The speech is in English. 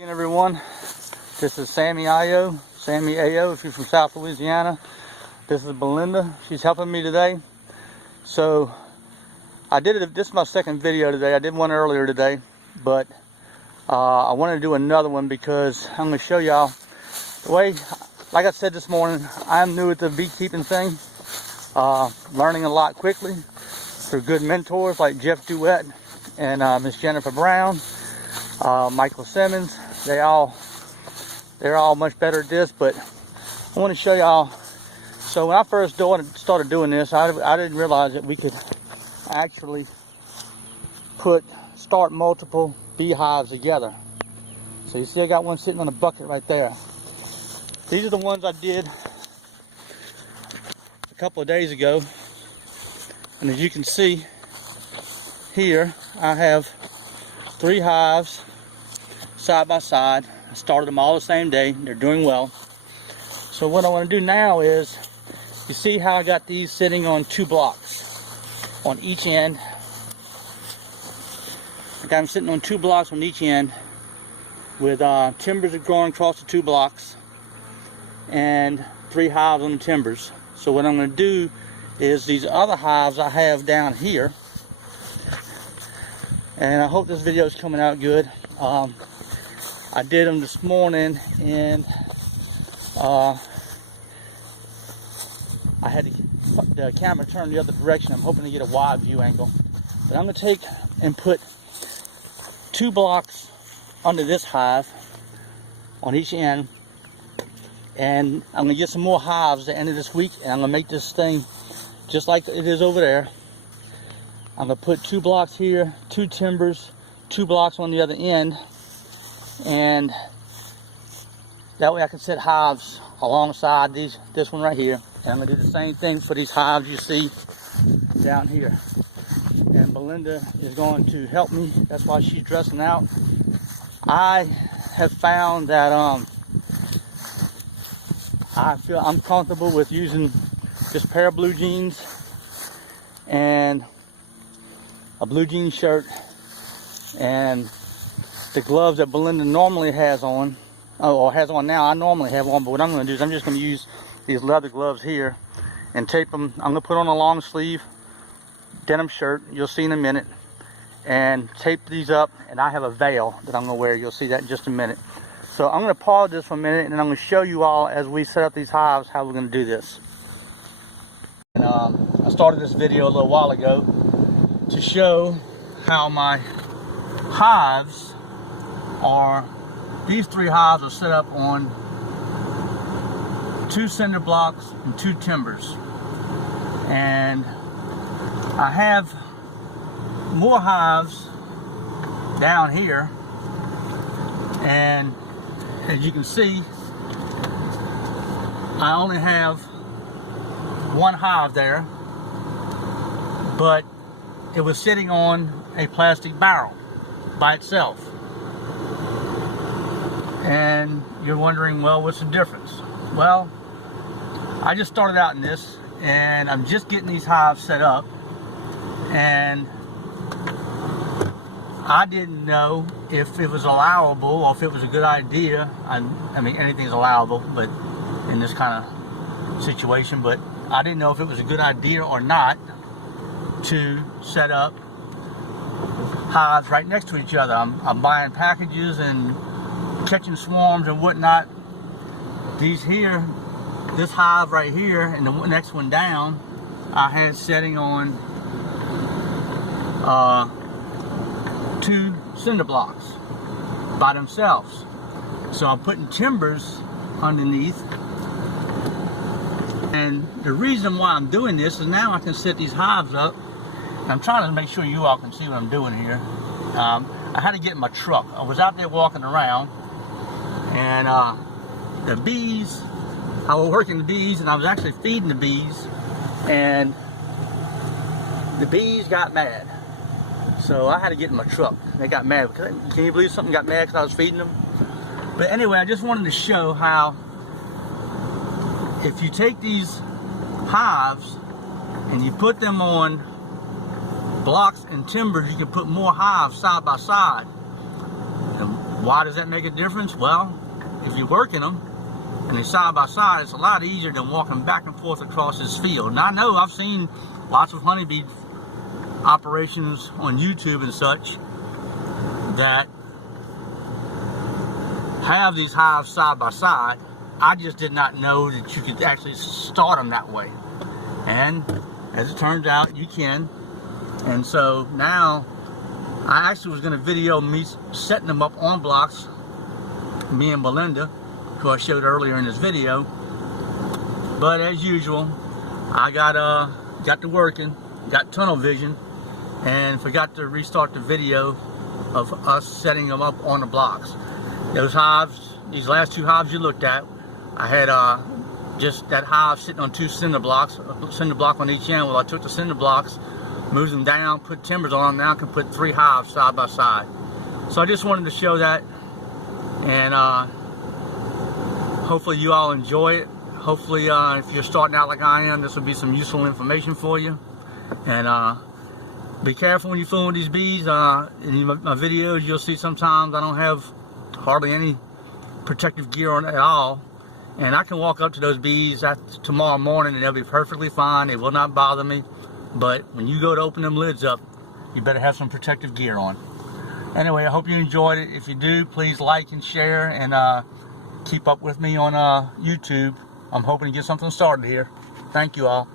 Again, everyone, this is Sammy Ayo if you're from South Louisiana. This is Belinda. She's helping me today. So this is my second video today. I did one earlier today, but I wanted to do another one because I'm going to show y'all the way, like I said this morning, I'm new at the beekeeping thing, learning a lot quickly through good mentors like Jeff Duet and Miss Jennifer Brown, Michael Simmons. They're all much better at this, but I want to show y'all. So when I first started doing this, I didn't realize that we could actually start multiple beehives together. So you see I got one sitting on a bucket right there. These are the ones I did a couple of days ago, and as you can see here, I have 3 hives side by side. I started them all the same day. They're doing well. So what I want to do now is, you see how I got these sitting on 2 blocks on each end. I got them sitting on 2 blocks on each end with timbers growing across the 2 blocks and 3 hives on the timbers. So what I'm going to do is these other hives I have down here, and I hope this video is coming out good. I did them this morning, and I had the camera turned the other direction. I'm hoping to get a wide view angle. But I'm going to take and put 2 blocks under this hive on each end, and I'm going to get some more hives at the end of this week, and I'm going to make this thing just like it is over there. I'm going to put 2 blocks here, 2 timbers, 2 blocks on the other end, and that way I can set hives alongside this one right here. And I'm going to do the same thing for these hives you see down here. And Belinda is going to help me. That's why she's dressing out. I have found that I'm comfortable with using this pair of blue jeans and a blue jean shirt and the gloves that Belinda normally has on, or has on now. I normally have on, but what I'm going to do is I'm just going to use these leather gloves here and tape them. I'm going to put on a long sleeve denim shirt, you'll see in a minute, and tape these up, and I have a veil that I'm going to wear. You'll see that in just a minute. So I'm going to pause this for a minute, and then I'm going to show you all as we set up these hives how we're going to do this. And I started this video a little while ago to show how my hives these 3 hives are set up on 2 cinder blocks and 2 timbers. And I have more hives down here, and as you can see, I only have 1 hive there, but it was sitting on a plastic barrel by itself. And you're wondering, well, what's the difference? Well, I just started out in this, and I'm just getting these hives set up, and I didn't know if it was allowable or if it was a good idea. I mean, anything's allowable, but in this kind of situation, but I didn't know if it was a good idea or not to set up hives right next to each other. I'm buying packages and catching swarms and whatnot. This hive right here and the next one down, I had setting on 2 cinder blocks by themselves. So I'm putting timbers underneath, and the reason why I'm doing this is now I can set these hives up. And I'm trying to make sure you all can see what I'm doing here. I had to get in my truck. I was out there walking around, and the bees, I was working the bees, and I was actually feeding the bees, and the bees got mad. So I had to get in my truck. They got mad. Can you believe something got mad because I was feeding them? But anyway, I just wanted to show how if you take these hives and you put them on blocks and timbers, you can put more hives side by side. And Why does that make a difference? Well, if you're working them and they're side by side, it's a lot easier than walking back and forth across this field. And I know I've seen lots of honeybee operations on YouTube and such that have these hives side by side. I just did not know that you could actually start them that way. And as it turns out, you can. And so now, I actually was going to video me setting them up on blocks, me and Belinda, who I showed earlier in this video. But as usual, I got to working, got tunnel vision, and forgot to restart the video of us setting them up on the blocks. Those hives, these last 2 hives you looked at, I had just that hive sitting on 2 cinder blocks, a cinder block on each end. Well, I took the cinder blocks, moved them down, put timbers on them. Now I can put 3 hives side by side. So I just wanted to show that, and hopefully you all enjoy it. Hopefully if you're starting out like I am, this will be some useful information for you. And be careful when you're fooling with these bees. In my videos you'll see sometimes I don't have hardly any protective gear on at all. And I can walk up to those bees tomorrow morning and they'll be perfectly fine. They will not bother me. But when you go to open them lids up, you better have some protective gear on. Anyway, I hope you enjoyed it. If you do, please like and share, and keep up with me on YouTube. I'm hoping to get something started here. Thank you all.